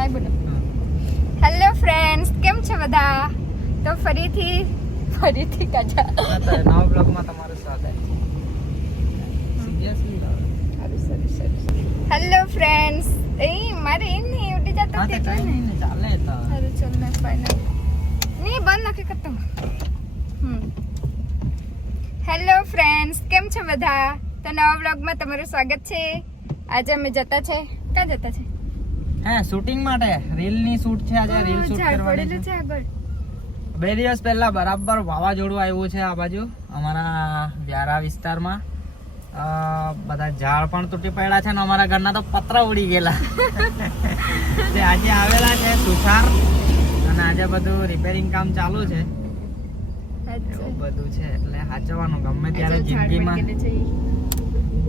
My બોલો. Hello friends, કેમ છો બધા? તો ફરીથી કાજા નવા બ્લોગમાં તમારું સ્વાગત છે. Seriously hello friends. એ મારે એ નહીં ઉડી જતો હા તો એટલે કઈ ને નહીં ને ચાલે તો સારું ચાલ ને ફાઇનલ નહીં બંધ નથી કરતો. હેલો ફ્રેન્ડ્સ, કેમ છો બધા? તો નવા બ્લોગમાં તમારું સ્વાગત છે. આજે અમે જતા છે, ક્યાં જતા છે? હે શૂટિંગ માટે રીલની શૂટ છે. આજે રીલ શૂટ ઝાડ કરવાની પડેલું છે. છે આગળ. 2 દિવસ પહેલા બરાબર વાવાઝોડું આવ્યું છે આ બાજુ અમારા વ્યારા વિસ્તારમાં. બધા ઝાડ પણ તૂટી પડ્યા છે ને અમારા ઘરના તો પતરા ઉડી ગયેલા. તે આજે આવેલા છે સુથાર અને આજે બધું રિપેરિંગ કામ ચાલુ છે. એવું બધું છે એટલે સાચવવાનું ગમે ત્યારે જિંદગીમાં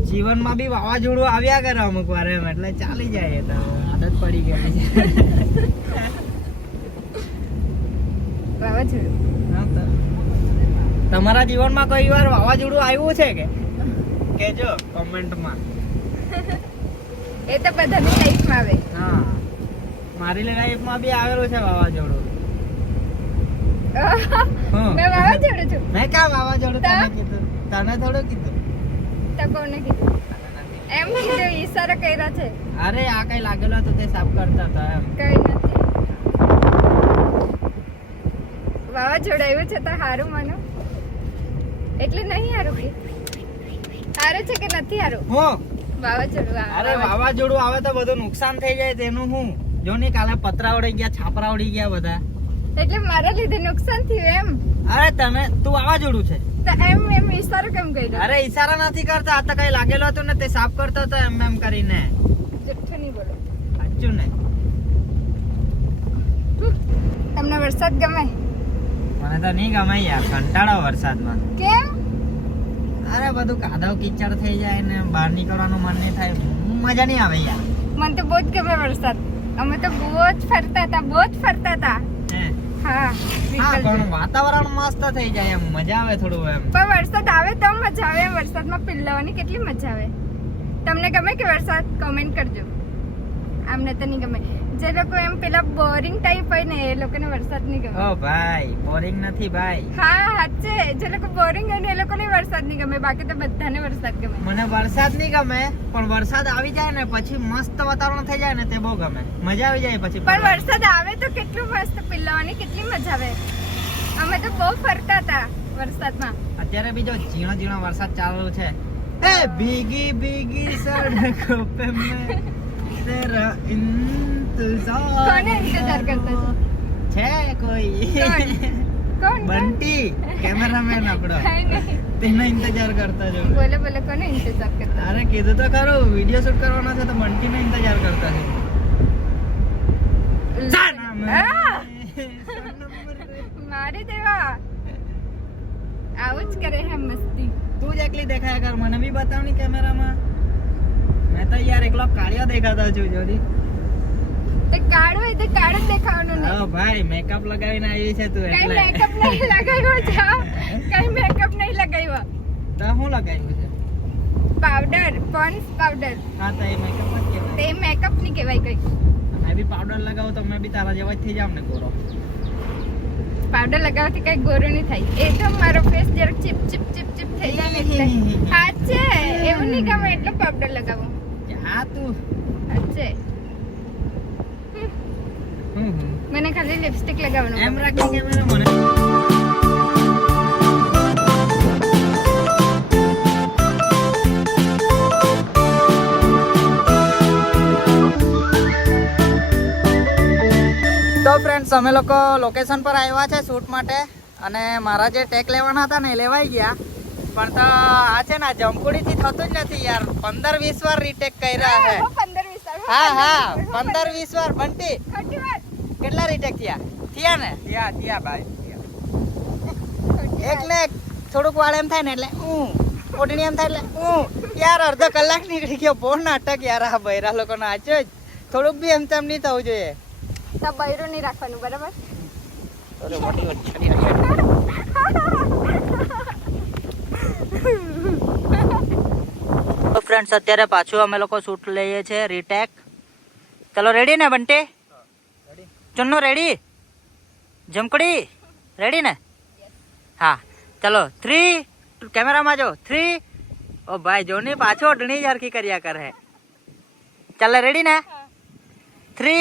જીવનમાં બી વાવાઝોડું આવ્યા કરે અમુક વાર એમ એટલે ચાલી જાય તો આદત પડી ગઈ છે. તમારા જીવનમાં કોઈ વાર વાવાઝોડું આવ્યું છે કે કેજો કોમેન્ટમાં. એ તો બધાની લાઈફમાં આવે. હા મારી લાઈફમાં બી આવેલું છે વાવાઝોડું. મેં વાવાઝોડું છું. મેં કા વાવાઝોડું તને કીધું? તને થોડું કીધું. તો કોને કીધું? એમ કીધું, ઈશારા કર્યા છે. અરે આ કઈ લાગેલો હતો તે સાફ કરતા હતા એમ. કઈ નથી. વાવાઝોડું આવ્યું છે તો સારું માનો એટલે નહીં સારું કે સારું છે કે નથી સારું? હો વાવાઝોડું અરે વાવાઝોડું આવે તો બધું નુકસાન થઈ જાય તેનું હું જો ની કાલે પતરા ઉડી ગયા, છાપરા ઉડી ગયા બધા. એટલે મારા લીધે નુકસાન થયું એમ? અરે તને તું વાવાઝોડું છે તો એમ ઈશારો કેમ કર્યો? અરે ઈશારા નથી કરતા, આ તો કઈ લાગેલો હતો ને તે સાફ કરતો હતો એમ કરીને. જુઠ્ઠું નહીં બોલો. સાચું ને. તમને વરસાદ ગમે? મને તો નહીં ગમે યાર, કંટાળો વરસાદમાં. કેમ? અરે બધું કાદવ કીચડ થઈ જાય ને બહાર નીકળવાનું મન નહીં થાય, મજા નહીં આવે યાર. મને તો બહુ જ ગમે વરસાદ. અમે તો બહુ જ ફરતા હતા. હે હા પણ વાતાવરણ મસ્ત થઈ જાય એમ, મજા આવે થોડું એમ. પણ વરસાદ આવે તો મજા આવે. એમ વરસાદમાં પીલવાની કેટલી મજા આવે. તમને ગમે કે વરસાદ? કમેન્ટ કરજો. આમને તો નહીં ગમે. જે લોકો એમ પેલા બોરિંગ ટાઈપ હોય ને એ લોકોને વરસાદ નહીં ગમે. ઓ ભાઈ બોરિંગ નથી ભાઈ. હા સાચે, જે લોકો બોરિંગ હોય ને એ લોકોને વરસાદ નહીં ગમે. બાકી તો બધાને વરસાદ ગમે. મને વરસાદ નહીં ગમે પણ વરસાદ આવી જાય ને પછી મસ્ત વાતાવરણ થઈ જાય ને તે બહુ ગમે, મજા આવી જાય પછી. પણ વરસાદ આવે તો કેટલું મસ્ત પીલવાની કેટલી મજા આવે. અમે તો બહુ ફરતા હતા વરસાદમાં. અત્યારે બીજો ઝીણો વરસાદ ચાલુ છે. એ ભીગી ભીગી સડકો પે મેં તેરા ઇંતજાર. કોને ઇંતજાર કરતા છે કોઈ? કોણ? બંટી કેમેરામેન આપણો, કઈ નહીં. તેનો ઇંતજાર કરતા જો. બોલો કોને ઇંતજાર કરતા? અરે કીધું તો ખરું, વિડિયો શૂટ કરવાનો છે તો બંટીનો ઇંતજાર કરતા છે. મારી દેવા આવું જ કરે હે મસ્તી. તું જ એકલી દેખાયા કર, મને બી બતાવ ની કેમેરામાં. મેં તો યાર એકલો કાળિયો દેખાતો છું જોડી. તે કાળો હોય તે કાળો જ દેખાવાનું ને. હા ભાઈ મેકઅપ લગાવીને આવી છે તું કઈ એટલે. મેકઅપ નહીં લગાવ્યો છે. કઈ મેકઅપ નહીં લગાવ્યો. તો હું લગાવ્યું છે? Powder, pons powder. હા તો એ મેકઅપ જ કહેવાય. તે મેકઅપ નહીં કહેવાય કઈ. મેં બી પાવડર લગાવું તો મેં બી તારા જેવા જ થઈ જાવ ને ગોરો. પાવડર લગાવવાથી કઈ ગોરું નહીં થાય. એ તો મારો ફેસ જરાક ચીપ ચીપ થઈ જાય ને એટલે. હાચે એવું નહીં ગમે એટલો પાવડર લગાવું. હા તું હાચે મને ખાલી લિપસ્ટિક લગાવવાનું એમ ગમે. રાખી કેમેરા મને. તો ફ્રેન્ડ્સ અમે લોકો લોકેશન પર આવ્યા છે શૂટ માટે અને મારા જે ટેક લેવાના હતા ને એ લેવાઈ ગયા. પણ તો આ છે ને જમકુડી થી થતું જ નથી યાર. 15-20 વાર રીટેક કર્યા છે. 15-20 વાર. હા 15-20 વાર. બંટી ખોટી વાત. કેટલા રીટેક થયા ને? થયા ભાઈ. એક ને થોડુંક વાળ એમ થાય ને એટલે ઓઢણી એમ થાય એટલે યાર અડધો કલાક નીકળી ગયો. બહુ નાટક યાર આ બૈરા લોકો ના. આજો જ થોડુંક બી એમ તેમ નહીં થવું જોઈએ. તો બૈરું નહીં રાખવાનું બરાબર. ફ્રેન્ડ્સ અત્યારે પાછું અમે લોકો શૂટ લઈએ છીએ રીટેક. ચલો રેડી ને બંટી? ચુન્નુ રેડી? જમકડી રેડી ને? હા ચલો 3 કેમેરામાં જો 3. ઓ ભાઈ જો ને પાછો અડણી હરખી કર્યા કરે. ચાલે રેડી ને? 3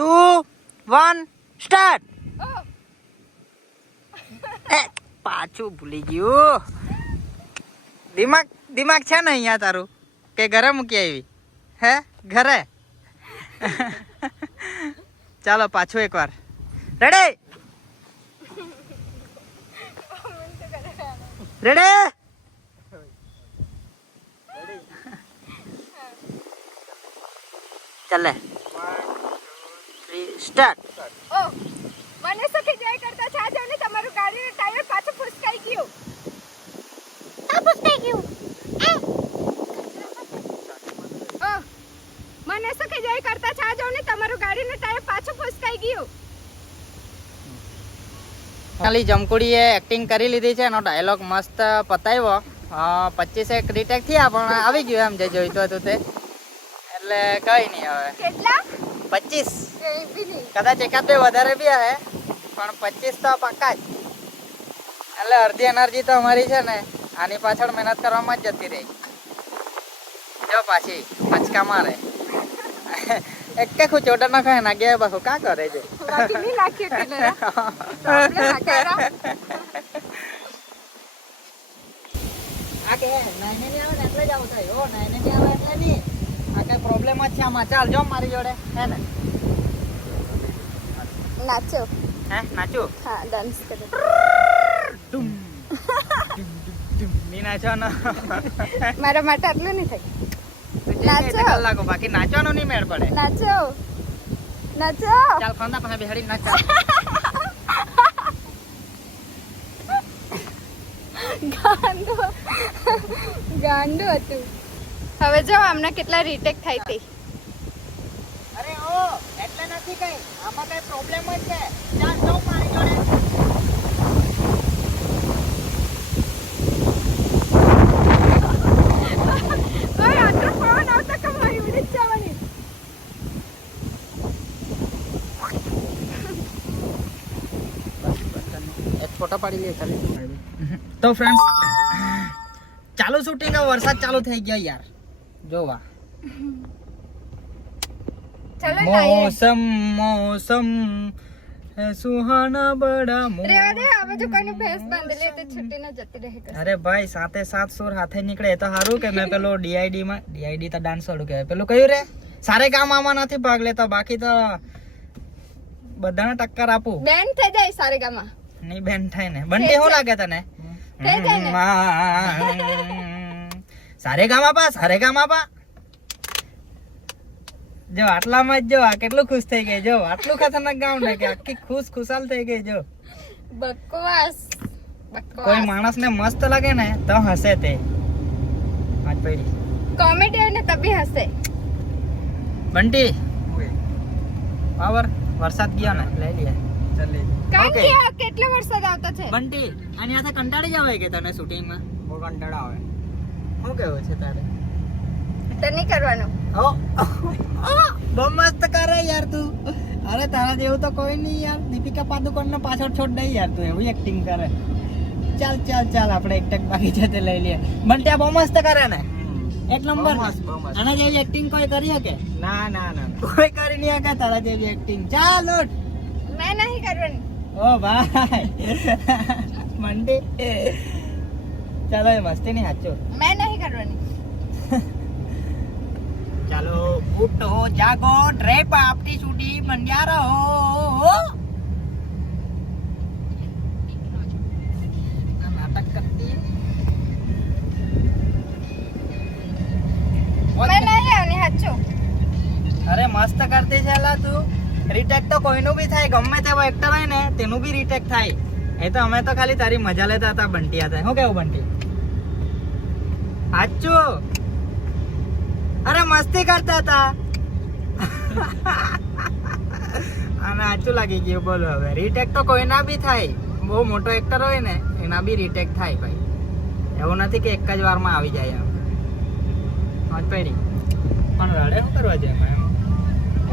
2 1 સ્ટાર્ટ. પાછું ભૂલી ગયું. દિમાગ છે ને અહીંયા તારું કે ઘરે મૂકી આવી? હે ઘરે? ચાલો પાછું એકવાર. રેડી? રેડી? ચાલે 3 સ્ટાર્ટ. ઓ મને શું ખીજાય કરતા છે આજે ને તમારું ગાડીનું ટાયર પાછું ફૂસકાઈ ગયું. ફૂસકાઈ ગયું. ઓ મને શું ખીજાય કરતા છે આજે ને તમારું ગાડીનું ટાયર પાછું ફૂસકાઈ ગયું. ખાલી જમકુડીએ એક્ટિંગ કરી લીધી છે, એનો ડાયલોગ મસ્ત પતાવ્યો. 25 એક રીટેક થયા પણ આવી ગયું એમ જે જોઈતું હતું તે, એટલે કઈ નહીં. હવે કેટલા? 25. કદાચ એકાદ બે વધારે બી હે પણ 25 તો પાક્કા જ. એટલે અડધી એનર્જી તો અમારી છે ને આની પાછળ મહેનત કરવામાં જ જતી રહી. જો પાછી મચકા મારે એક કે ખુચોડા ના ખાય ના ગયા બાહુ કા કરે છે. બાકી નહીં લાગ્યું કલર પ્રોબ્લેમ આકારા. આ કે નાઈને ની આવે ને એટલે જ આવું થાય. ઓ નાઈને ની આવે એટલે નહીં, આ કઈ પ્રોબ્લેમ જ છે આમાં. ચાલ જો મારી જોડે હે ને. નાચો. હે નાચું? હા ડાન્સ કરો. ડુમ ની નાચો ને. મારા માટે આટલું નહીં થાય. નાચો કલાકો બાકી નાચવાનો નહીં મેળ પડે. નાચો નાચો. ચાલ ખંડા પાસે બેહાડી નાચ. ગાંડો હતું. હવે જો આમને કેટલા રીટેક થઈ હતી. અરે ઓ એટલે નથી કઈ, આમાં કઈ પ્રોબ્લેમ જ છે. ચાલ જો મારી જોડે. ઓય આટલો ફોન આવતા કે મારી ઉડી જ જવાની. એક ફોટો પાડી લે ચાલ. તો ફ્રેન્ડ્સ ચાલુ શૂટિંગ, વરસાદ ચાલુ થઈ ગયો યાર. જોવા ચલો નાઈએ. મૌસમ હે સુહાના બડા રેવા દે, આ બાજુ કોઈની ભેંસ બાંધી લે તો છૂટી ન જતી રહે. અરે ભાઈ 7 સુર હાથે નીકળે એ તો સારું કે મેં પેલો ડીઆઈડી તો ડાન્સ વાળું કહેવાય. પેલું કયું રે સારે ગામમાં નથી ભાગ લેતા, બાકી તો બધાને ટક્કર આપું. બેન થઈ જાય સારે ગામાં. નહીં બેન થાય ને. બંટી શું લાગે તને? થઈ જાય ને. સારે ગામા પા જો આટલામાં જ જો આ કેટલું ખુશ થઈ ગઈ. જો આટલું ખતરનાક ગામ ને કે આખી ખુશાલ થઈ ગઈ. જો બકવાસ કોઈ માણસ ને મસ્ત લાગે ને તો હસે તે. આજ પડી કોમેડી હોય ને તબી હસે. બંટી પાવર વરસાદ ગયો ને લઈ લે. કાન કે આ કેટલો વરસાદ આવતો છે. બંટી આની સાથે કંટાળી જવાય કે તને શૂટિંગ માં? બહુ કંટાળો આવે. શું કેવું છે તારે? તો નહીં કરવાનું. બહુ મસ્ત કરે યાર તું. અરે તારા જેવું તો કોઈ નહીં યાર. દીપિકા પાદુકોણ ને પાછળ છોડ દઈ યાર તું, એવું એક્ટિંગ કરે. ચાલ આપણે એક ટક બાકી છે તે લઈ લઈએ. બંટી બહુ મસ્ત કરે ને, એક નંબર. આના જેવી એક્ટિંગ કોઈ કરી શકે? ના કોઈ કરી નહીં શકે તારા જેવી એક્ટિંગ. ચાલ ઉઠ. મેં નહીં કરવાની. ઓ ભાઈ બંટી ચાલો એ મસ્તી નહીં સાચું. મેં નહીં કરવાની. ચાલો ઉઠો જાગો ટ્રેપ આપતી છૂટી મંડ્યા રહો. નાટક કરતી મેં નહીં આવની સાચું. અરે મસ્ત કરતી છે લા તું. રીટેક તો કોઈનું બી થાય, ગમે તેવો એક્ટર હોય ને તેનું બી રીટેક થાય. એ તો અમે તો ખાલી તારી મજા લેતા હતા બંટી હતા. શું કેવું બંટી? સાચું. અરે મસ્તી કરતા હતા. આને સાચું લાગી ગયું. બોલો હવે રીટેક તો કોઈના બી થાય. બહુ મોટો એક્ટર હોય ને એના બી રીટેક થાય ભાઈ. એવું નથી કે એક જ વારમાં આવી જાય એમ. પણ રડે શું કરવા જાય?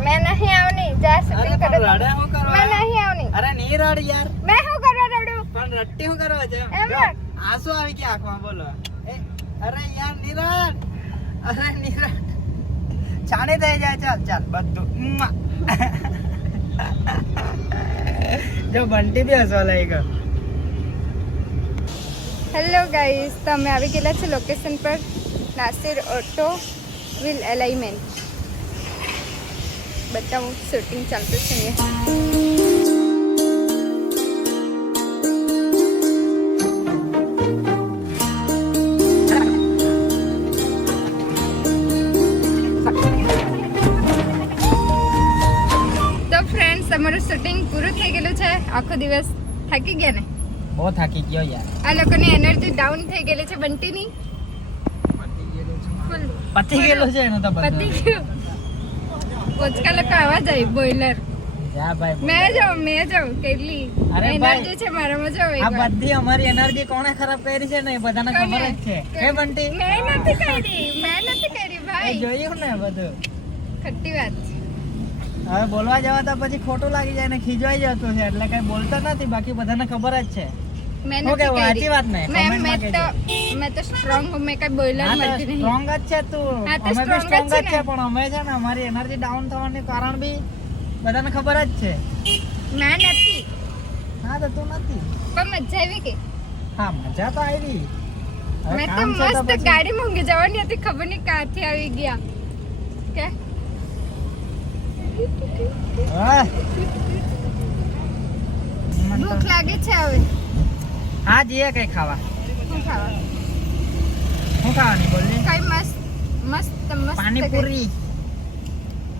મેં નહીં આવની. જા અરે શૂટિંગ પણ કરો રડે શું કરવા? મેં નહીં આવની અરે નહીં રડ યાર, મેં શું કરવા રડું પણ રડતી શું કરવા છે? એમ જો, રડ. આંસુ આવી ગયા આંખમાં, બોલો. અરે યાર નિરાડ, અરે નિરાડ, છાણી થઈ જાય. ચાલ ચાલ બધું ઉમ્મા. જો બંટી બી હસવા લાગી ગયો. હેલો ગાઈસ, તો અમે આવી ગયેલા છે લોકેશન પર નાસિર ઓટો વ્હીલ એલાઇનમેન્ટ. બતાવું શૂટિંગ ચાલતું છે અહીંયા. તો ફ્રેન્ડ્સ, તમારું શૂટિંગ પૂરું થઈ ગયેલું છે. આખો દિવસ થાકી ગયા ને? બહુ થાકી ગયો યાર. આ લોકોની એનર્જી ડાઉન થઈ ગયેલી છે બંટીની. ફૂલ પતી ગયેલું છે એનું તો પતી બધું. ગયું. ઓચકા લોકો આવા જાય બોઈલર. જા ભાઈ, બોલ. મેં જાઉં કેટલી અરે ભાઈ, એનર્જી છે મારામાં. જો આ બધી અમારી એનર્જી કોણે ખરાબ કરી છે ને એ બધાને ખબર જ છે. એ બંટી, મેં નથી કરી એ ભાઈ. જોયું ને બધું. ખટ્ટી વાત. હવે બોલવા જવા તો પછી ખોટું લાગી જાય ને ખીજવાઈ જતું છે એટલે કઈ બોલતા નથી, બાકી બધાને ખબર જ છે. મેં શું નથી કહેવું? સાચી કરી. વાત ને? Comment માં મેં તો સ્ટ્રોંગ હું. મેં કઈ બોઈલર હા, મળતી નહીં. સ્ટ્રોંગ જ છે તું. હા, તો અમે બી strong સ્ટ્રોંગ જ જ છે છે, ને. પણ અમે છે ને અમારી એનર્જી ડાઉન થવાનું કારણ બી બધાને ખબર જ છે. મેં નથી. હા તો તું નથી. પણ મજા આવી કે? હા, મજા તો આવી. હવે મેં તો કામ છે તો મસ્ત પછી- ગાડી મૂંગી જવાની હતી, ખબર નહીં ક્યાંથી આવી ગયા કે. હા. મને તો- ભૂખ લાગે છે હવે. હા જઈએ કઈ ખાવા. શું ખાવા? શું ખાવાની બોલ ને? કઈ મસ્ત મસ્ત મસ્ત પાણીપુરી.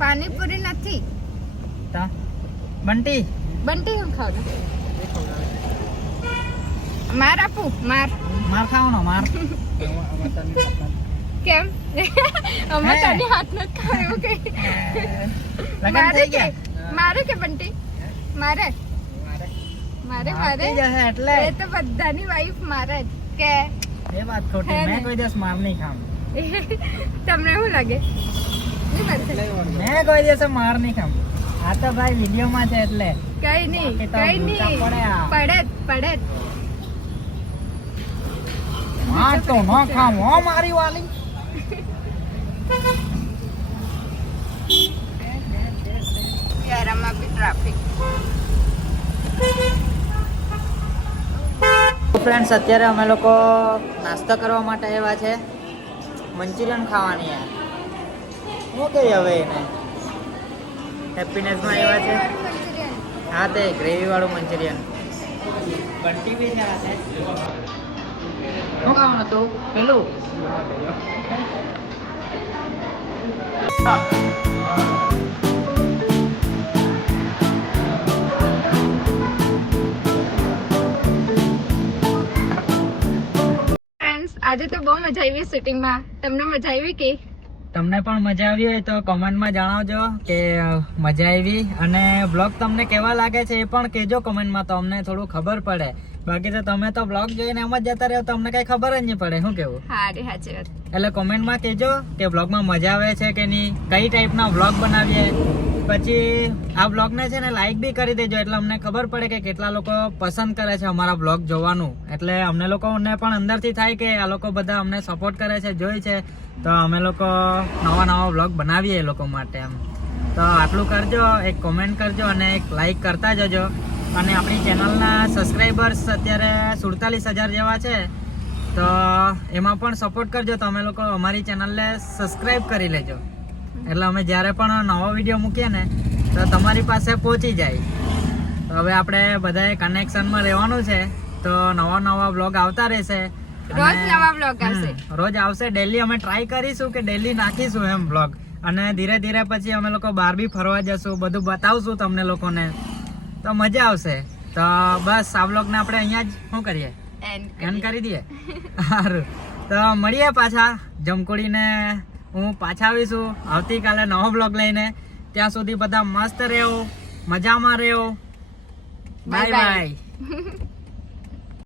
પાણીપુરી નથી. તો બંટી, બંટી હું ખાવ? માર આપું? માર માર ખાવાનો માર. કેમ? અમે હે? તને હાથ નથી ખાવ એવું કઈ? લગન મારે થઈ કે ગયા. મારે કે બંટી? મારે મારે મારે થઈ જશે એટલે એ તો બધાની વાઈફ મારે જ કે. એ વાત ખોટી. હે ને? મેં કોઈ દિવસ માર નહીં ખામ. તમને શું લાગે? નહીં મારશે? મેં કોઈ દિવસ માર નહીં ખામ. આ તો ભાઈ વિડીયો માં છે એટલે. કઈ નહીં, બાકી તો કઈ ઊંચા નહીં. પડે આ. પડે જ. માર તો ન ખામ હો મારી વાલી. યાર આમાં બી ટ્રાફિક. ફ્રેન્ડ્સ, અત્યારે અમે લોકો નાસ્તો કરવા માટે આવ્યા છે. મંચુરિયન ખાવાની યાર. શું કહીએ હવે એને? હેપીનેસમાં આવ્યા છે. હા, તે ગ્રેવી વાળું મંચુરિયન. બંટી બી છે આ છે. શું ખાવાનું હતું પેલું? આજે તો બહુ મજા આવી શૂટિંગમાં. તમને મજા આવી કે? તમને પણ મજા આવી હોય તો કમેન્ટમાં જણાવજો કે મજા આવી, અને બ્લોગ તમને કેવા લાગે છે એ પણ કહેજો કમેન્ટમાં, તો અમને થોડું ખબર પડે. બાકી તો તમે તો બ્લોગ જોઈને એમ જ જતા રહો, તમને કઈ ખબર જ નહીં પડે. શું કેવું? હા રે, સાચી વાત. એટલે કોમેન્ટમાં કહેજો કે બ્લોગમાં મજા આવે છે કે નહીં, કઈ ટાઈપના બ્લોગ બનાવીએ. પછી આ બ્લોગને છે ને લાઈક બી કરી દેજો, એટલે અમને ખબર પડે કે કેટલા લોકો પસંદ કરે છે અમારા બ્લોગ જોવાનું. એટલે અમને લોકોને પણ અંદરથી થાય કે આ લોકો બધા અમને સપોર્ટ કરે છે, જોઈ છે, તો અમે લોકો નવા બ્લોગ બનાવીએ એ લોકો માટે એમ. તો આટલું કરજો, એક કોમેન્ટ કરજો અને એક લાઈક કરતા જજો. અને આપણી ચેનલના સબસ્ક્રાઈબર્સ અત્યારે 47,000 જેવા છે, તો એમાં પણ સપોર્ટ કરજો. તો અમે લોકો અમારી ચેનલને સબસ્ક્રાઈબ કરી લેજો, એટલે અમે જ્યારે પણ નવો વિડીયો મૂકીએ ને તો તમારી પાસે પહોંચી જાય. તો હવે આપણે બધાએ કનેક્શનમાં રહેવાનું છે, તો નવા બ્લોગ આવતા રહેશે. રોજ નવા બ્લોગ આવશે. રોજ આવશે. ડેલી અમે ટ્રાય કરીશું કે ડેલી નાખીશું એમ બ્લોગ. અને ધીરે ધીરે પછી અમે લોકો બહાર બી ફરવા જશું, બધું બતાવશું તમને લોકોને, તો મજા આવશે. તો બસ આ બ્લોગને આપણે અહીંયા જ શું કરીએ, એન્ડ કરી દઈએ. સારું, તો મળીએ પાછા. જમકોડીને હું પાછા આવીશું આવતીકાલે નવો બ્લોગ લઈને. ત્યાં સુધી બધા મસ્ત રહો, મજામાં રહો. Bye bye.